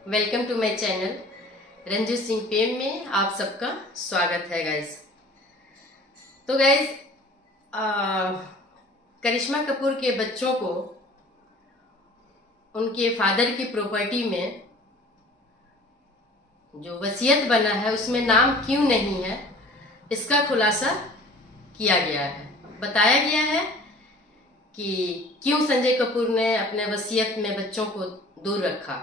Welcome to my channel. Ranju Singh पेम में आप सबका स्वागत है गाइस। तो गाइस, करिश्मा कपूर के बच्चों को उनके फादर की प्रॉपर्टी में जो वसीयत बना है उसमें नाम क्यों नहीं है, इसका खुलासा किया गया है। बताया गया है कि क्यों संजय कपूर ने अपने वसीयत में बच्चों को दूर रखा।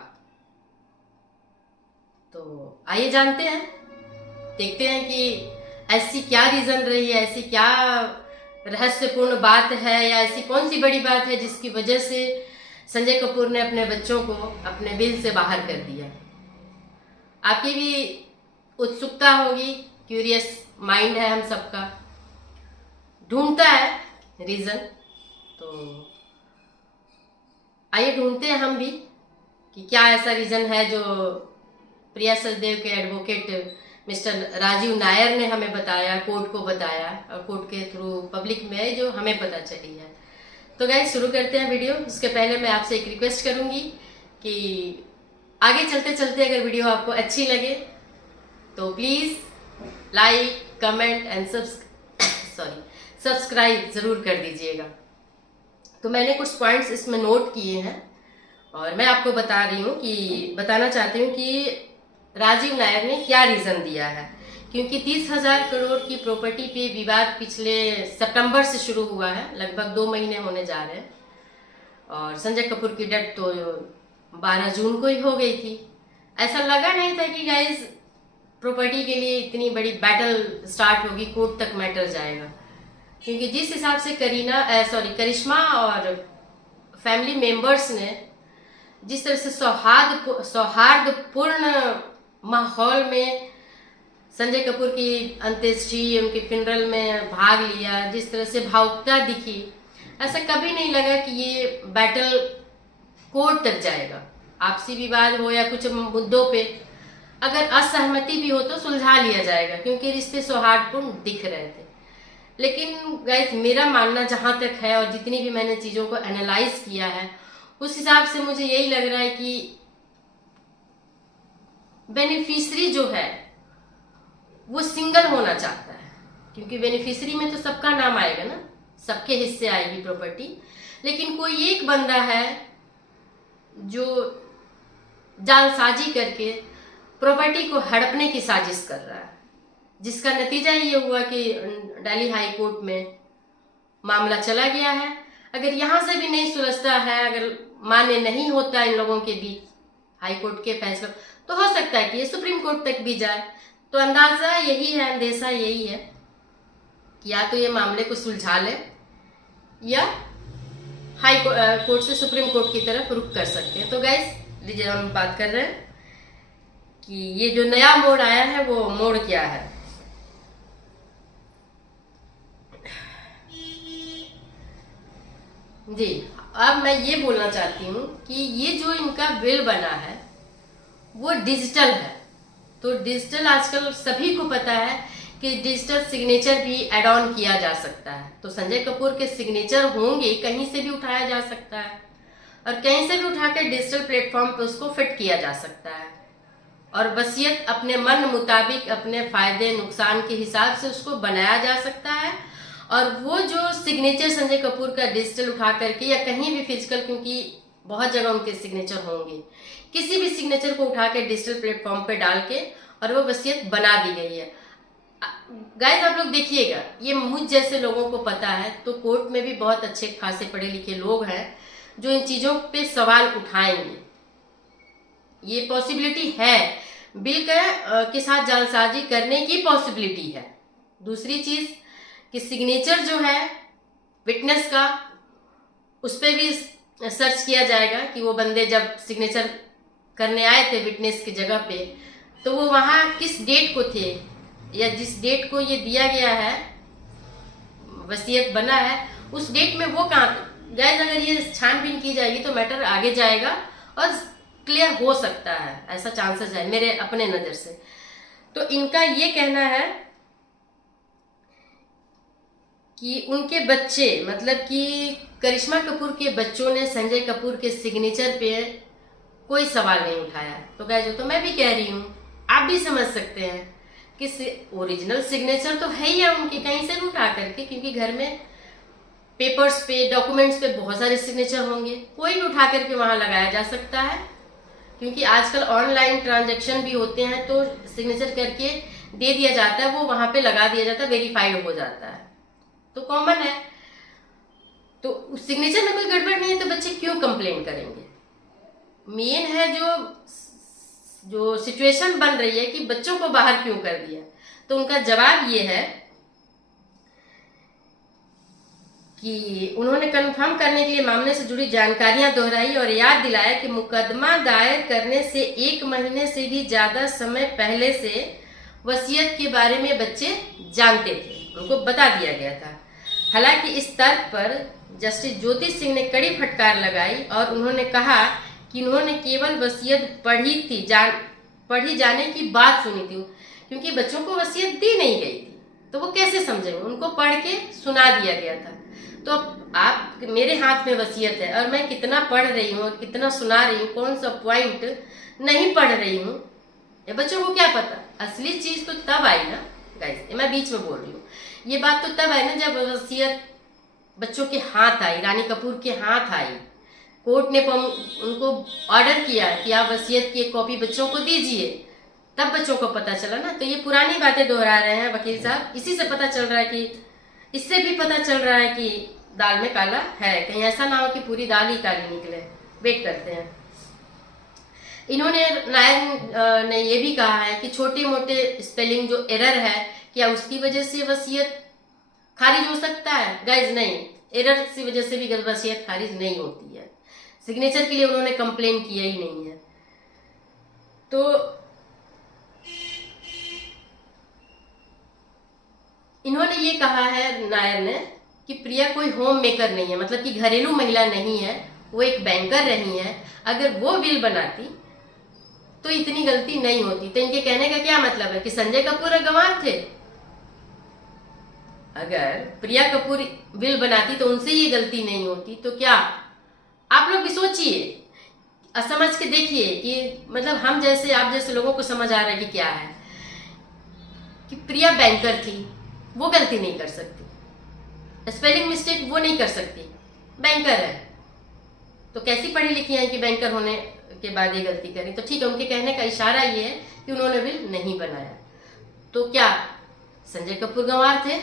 तो आइए जानते हैं, देखते हैं कि ऐसी क्या रीजन रही है, ऐसी क्या रहस्यपूर्ण बात है या ऐसी कौन सी बड़ी बात है जिसकी वजह से संजय कपूर ने अपने बच्चों को अपने बिल से बाहर कर दिया। आपकी भी उत्सुकता होगी, क्यूरियस माइंड है हम सबका, ढूंढता है रीजन। तो आइए ढूंढते हैं हम भी कि क्या ऐसा रीजन है जो प्रिया सचदेव के एडवोकेट मिस्टर राजीव नायर ने हमें बताया, कोर्ट को बताया और कोर्ट के थ्रू पब्लिक में जो हमें पता चली है। तो गाइस शुरू करते हैं वीडियो। उसके पहले मैं आपसे एक रिक्वेस्ट करूंगी कि आगे चलते चलते अगर वीडियो आपको अच्छी लगे तो please like, comment and subscribe जरूर कर दीजिएगा। तो मैंने कुछ पॉइंट्स इसमें नोट किए हैं और मैं आपको बताना चाहती हूँ कि राजीव नायर ने क्या रीजन दिया है। क्योंकि 30,000 करोड़ की प्रॉपर्टी पे विवाद पिछले सितंबर से शुरू हुआ है, लगभग 2 महीने होने जा रहे हैं। और संजय कपूर की डेथ तो 12 जून को ही हो गई थी। ऐसा लगा नहीं था कि गाइस प्रॉपर्टी के लिए इतनी बड़ी बैटल स्टार्ट होगी, कोर्ट तक मैटर जाएगा। क्योंकि जिस हिसाब से करिश्मा और फैमिली मेंबर्स ने जिस तरह से सौहार्दपूर्ण माहौल में संजय कपूर की अंत्येष्टि, उनके फिनरल में भाग लिया, जिस तरह से भावुकता दिखी, ऐसा कभी नहीं लगा कि ये बैटल कोर्ट तक जाएगा। आपसी विवाद हो या कुछ मुद्दों पे अगर असहमति भी हो तो सुलझा लिया जाएगा, क्योंकि रिश्ते सौहार्दपूर्ण दिख रहे थे। लेकिन गाइस मेरा मानना जहां तक है और जितनी भी मैंने चीजों को एनालाइज किया है उस हिसाब से मुझे यही लग रहा है कि बेनिफिशियरी जो है वो सिंगल होना चाहता है। क्योंकि बेनिफिशियरी में तो सबका नाम आएगा ना, सबके हिस्से आएगी प्रॉपर्टी। लेकिन कोई एक बंदा है जो जालसाजी करके प्रॉपर्टी को हड़पने की साजिश कर रहा है, जिसका नतीजा ये हुआ कि दिल्ली हाई कोर्ट में मामला चला गया है। अगर यहां से भी नहीं सुलझता है, अगर मान्य नहीं होता इन लोगों के बीच हाई कोर्ट के फैसला, तो हो सकता है कि ये सुप्रीम कोर्ट तक भी जाए। तो अंदाजा यही है, अंदेशा यही है कि या तो ये मामले को सुलझा ले या हाई कोर्ट से सुप्रीम कोर्ट की तरफ रुख कर सकते हैं। तो गाइस लीजिए, हम बात कर रहे हैं कि ये जो नया मोड़ आया है वो मोड़ क्या है। जी, अब मैं ये बोलना चाहती हूँ कि ये जो इनका बिल बना है वो डिजिटल है। तो डिजिटल आजकल सभी को पता है कि डिजिटल सिग्नेचर भी एड ऑन किया जा सकता है। तो संजय कपूर के सिग्नेचर होंगे, कहीं से भी उठाया जा सकता है और कहीं से भी उठाकर डिजिटल प्लेटफॉर्म पे उसको फिट किया जा सकता है और वसीयत अपने मन मुताबिक, अपने फायदे नुकसान के हिसाब से उसको बनाया जा सकता है। और वो जो सिग्नेचर संजय कपूर का डिजिटल उठा करके या कहीं भी फिजिकल, क्योंकि बहुत जगह उनके सिग्नेचर होंगे, किसी भी सिग्नेचर को उठा के डिजिटल प्लेटफॉर्म पे डाल के और वो वसीयत बना दी गई है। गाइस आप लोग देखिएगा, ये मुझ जैसे लोगों को पता है, तो कोर्ट में भी बहुत अच्छे खासे पढ़े लिखे लोग हैं जो इन चीजों पे सवाल उठाएंगे। ये पॉसिबिलिटी है, बिल के साथ जालसाजी करने की पॉसिबिलिटी है। दूसरी चीज कि सिग्नेचर जो है विटनेस का, उस पर भी सर्च किया जाएगा कि वो बंदे जब सिग्नेचर करने आए थे विटनेस की जगह पे, तो वो वहां किस डेट को थे या जिस डेट को ये दिया गया है, वसीयत बना है, उस डेट में वो कहाँ थे। गाइस अगर ये छानबीन की जाएगी तो मैटर आगे जाएगा और क्लियर हो सकता है, ऐसा चांसेस है मेरे अपने नजर से। तो इनका ये कहना है कि उनके बच्चे, मतलब कि करिश्मा कपूर के बच्चों ने संजय कपूर के सिग्नेचर पे कोई सवाल नहीं उठाया। तो गाइस जो तो मैं भी कह रही हूँ, आप भी समझ सकते हैं कि ओरिजिनल सिग्नेचर तो है ही है उनके, कहीं से भी उठा करके, क्योंकि घर में पेपर्स पे, डॉक्यूमेंट्स पे बहुत सारे सिग्नेचर होंगे, कोई भी उठा करके वहां लगाया जा सकता है। क्योंकि आजकल ऑनलाइन ट्रांजैक्शन भी होते हैं, तो सिग्नेचर करके दे दिया जाता है, वो वहां पे लगा दिया जाता है, वेरीफाइड हो जाता है, तो कॉमन है। तो सिग्नेचर में कोई गड़बड़ नहीं है, तो बच्चे क्यों कंप्लेन करेंगे? मेन है जो सिचुएशन बन रही है कि बच्चों को बाहर क्यों कर दिया। तो उनका जवाब ये है कि उन्होंने कंफर्म करने के लिए मामले से जुड़ी जानकारियां दोहराई और याद दिलाया कि मुकदमा दायर करने से 1 महीने से भी ज्यादा समय पहले से वसीयत के बारे में बच्चे जानते थे, उनको बता दिया गया था। हालांकि इस तर्क पर जस्टिस ज्योति सिंह ने कड़ी फटकार लगाई और उन्होंने कहा कि उन्होंने केवल वसीयत पढ़ी जाने की बात सुनी थी, क्योंकि बच्चों को वसीयत दी नहीं गई थी, तो वो कैसे समझेंगे? उनको पढ़ के सुना दिया गया था। तो आप, मेरे हाथ में वसीयत है और मैं कितना पढ़ रही हूँ और कितना सुना रही हूँ, कौन सा पॉइंट नहीं पढ़ रही हूँ, ये बच्चों को क्या पता? असली चीज तो तब आई ना गाइस, मैं बीच में बोल रही हूँ, ये बात तो तब आई ना जब वसीयत बच्चों के हाथ आई, रानी कपूर के हाथ आई, कोर्ट ने उनको ऑर्डर किया कि आप वसीयत की एक कॉपी बच्चों को दीजिए, तब बच्चों को पता चला ना। तो ये पुरानी बातें दोहरा रहे हैं वकील साहब, इसी से पता चल रहा है कि, इससे भी पता चल रहा है कि दाल में काला है, कहीं ऐसा ना हो कि पूरी दाल ही काली निकले। वेट करते हैं। इन्होंने, नायर ने ये भी कहा है कि छोटे मोटे स्पेलिंग जो एरर है, क्या उसकी वजह से वसीयत खारिज हो सकता है? गाइज नहीं, एरर की वजह से भी वसीयत खारिज नहीं होती है। सिग्नेचर के लिए उन्होंने कंप्लेन किया ही नहीं है। तो इन्होंने ये कहा है, नायर ने, कि प्रिया कोई होम मेकर नहीं है, मतलब कि घरेलू महिला नहीं है, वो एक बैंकर रही है। अगर वो विल बनाती तो इतनी गलती नहीं होती। तो इनके कहने का क्या मतलब है कि संजय कपूर गंवार थे? अगर प्रिया कपूर विल बनाती तो उनसे ये गलती नहीं होती। तो क्या आप लोग भी सोचिए, समझ के देखिए कि मतलब हम जैसे, आप जैसे लोगों को समझ आ रहा है कि क्या है, कि प्रिया बैंकर थी, वो गलती नहीं कर सकती, स्पेलिंग मिस्टेक वो नहीं कर सकती, बैंकर है, तो कैसी पढ़ी लिखी है कि बैंकर होने के बाद ये गलती करी? तो ठीक है, उनके कहने का इशारा ये है कि उन्होंने बिल नहीं बनाया। तो क्या संजय कपूर गंवार थे?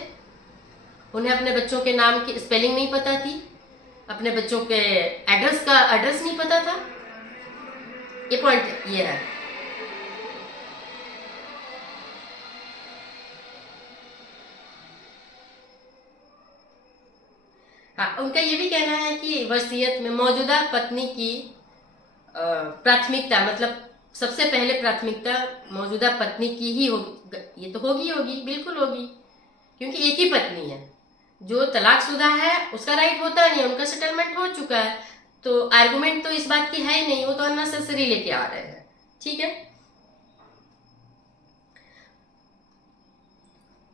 उन्हें अपने बच्चों के नाम की स्पेलिंग नहीं पता थी? अपने बच्चों के एड्रेस नहीं पता था? ये पॉइंट ये है। हाँ, उनका ये भी कहना है कि वसीयत में मौजूदा पत्नी की प्राथमिकता, मतलब सबसे पहले प्राथमिकता मौजूदा पत्नी की ही होगी। ये तो होगी, बिल्कुल होगी, क्योंकि एक ही पत्नी है। जो तलाकशुदा है उसका राइट होता नहीं है, उनका सेटलमेंट हो चुका है, तो आर्गुमेंट तो इस बात की है ही नहीं, वो तो अननेसेसरी लेके आ रहे हैं। ठीक है।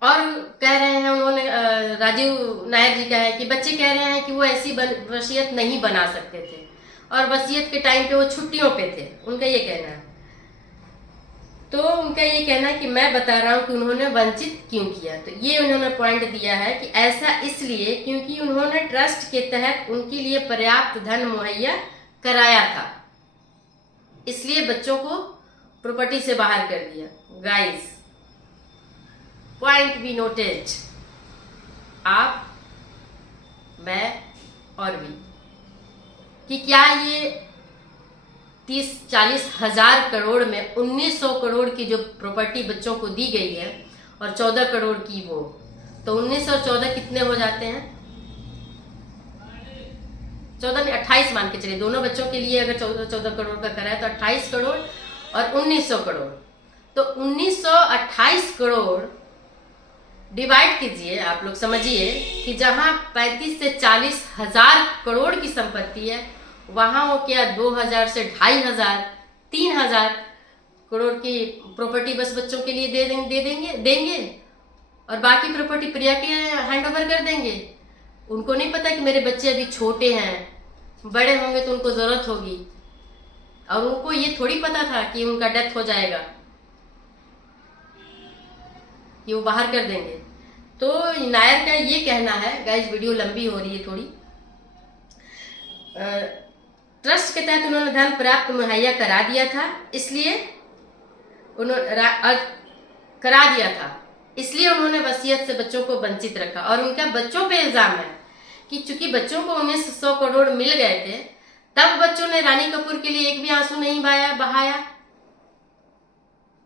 और कह रहे हैं उन्होंने, राजीव नायर जी का है कि बच्चे कह रहे हैं कि वो ऐसी वसीयत नहीं बना सकते थे और वसीयत के टाइम पे वो छुट्टियों पे थे, उनका ये कहना है। तो उनका ये कहना है कि मैं बता रहा हूं कि उन्होंने वंचित क्यों किया। तो ये उन्होंने पॉइंट दिया है कि ऐसा इसलिए क्योंकि उन्होंने ट्रस्ट के तहत उनके लिए पर्याप्त धन मुहैया कराया था, इसलिए बच्चों को प्रॉपर्टी से बाहर कर दिया। गाइस, पॉइंट बी नोटेड, आप, मैं और भी, कि क्या ये 30-40 हजार करोड़ में 1900 करोड़ की जो प्रॉपर्टी बच्चों को दी गई है और 14 करोड़ की वो, तो 19 और 14 कितने हो जाते हैं? 14 में 28 मान के चलिए, दोनों बच्चों के लिए अगर 14 करोड़ का करा है तो 28 करोड़ और 1900 करोड़, तो 1928 करोड़ डिवाइड कीजिए। आप लोग समझिए कि जहां 35 से 40 हजार करोड़ की संपत्ति है, वहां वो क्या 2000 से 2500, 3000 करोड़ की प्रॉपर्टी बस बच्चों के लिए देंगे और बाकी प्रॉपर्टी प्रिया के हैंड ओवर कर देंगे। उनको नहीं पता कि मेरे बच्चे अभी छोटे हैं, बड़े होंगे तो उनको जरूरत होगी। और उनको ये थोड़ी पता था कि उनका डेथ हो जाएगा, कि वो बाहर कर देंगे। तो नायर का ये कहना है, गाइस वीडियो लंबी हो रही है थोड़ी, ट्रस्ट के तहत उन्होंने धन प्राप्त मुहैया करा दिया था, इसलिए उन्होंने वसीयत से बच्चों को वंचित रखा। और उनका बच्चों पे इल्जाम है कि चूंकि बच्चों को 1900 करोड़ मिल गए थे, तब बच्चों ने रानी कपूर के लिए एक भी आंसू नहीं बहाया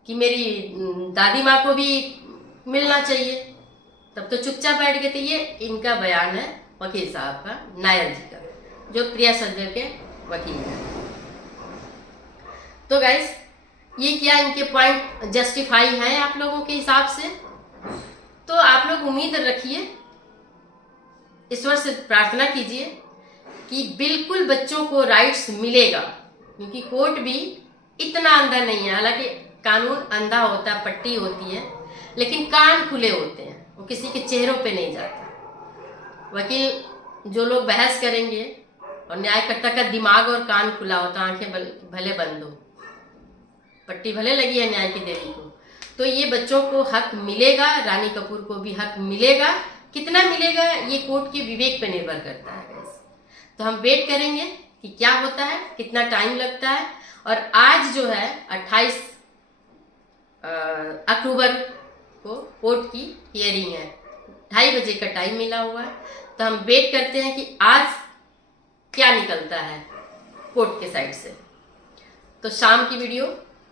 कि मेरी दादी माँ को भी मिलना चाहिए, तब तो चुपचाप बैठ गए थे। ये इनका बयान है वकील साहब का, नायर जी का, जो प्रिया सचदेव के वकील हैं। तो गाइस, ये क्या इनके पॉइंट जस्टिफाई हैं आप लोगों के हिसाब से? तो आप लोग उम्मीद रखिए, ईश्वर से प्रार्थना कीजिए कि बिल्कुल बच्चों को राइट्स मिलेगा, क्योंकि कोर्ट भी इतना अंधा नहीं है। हालांकि कानून अंधा होता है, पट्टी होती है, लेकिन कान खुले होते हैं, वो किसी के चेहरों पे नहीं जाता। वकील जो लोग बहस करेंगे, और न्यायकर्ता का दिमाग और कान खुला होता, आंखें भले बंद हो, पट्टी भले लगी है न्याय की देवी को, तो ये बच्चों को हक मिलेगा, रानी कपूर को भी हक मिलेगा। कितना मिलेगा ये कोर्ट के विवेक पे निर्भर करता है गाइस। तो हम वेट करेंगे कि क्या होता है, कितना टाइम लगता है। और आज जो है 28 अक्टूबर को कोर्ट की हियरिंग है, 2:30 बजे का टाइम मिला हुआ है। तो हम वेट करते हैं कि आज क्या निकलता है कोर्ट के साइड से। तो शाम की वीडियो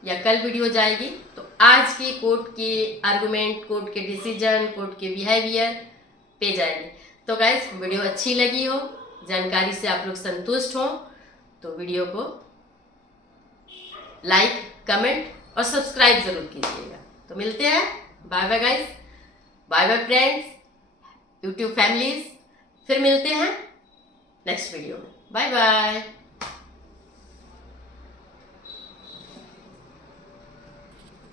या कल वीडियो जाएगी, तो आज के कोर्ट के आर्गुमेंट, कोर्ट के डिसीजन, कोर्ट के बिहेवियर पे जाएगी। तो गाइस, वीडियो अच्छी लगी हो, जानकारी से आप लोग संतुष्ट हो, तो वीडियो को लाइक, कमेंट और सब्सक्राइब जरूर कीजिएगा। तो मिलते हैं, bye bye guys, bye bye friends, YouTube families, फिर मिलते हैं नेक्स्ट वीडियो में। Bye bye.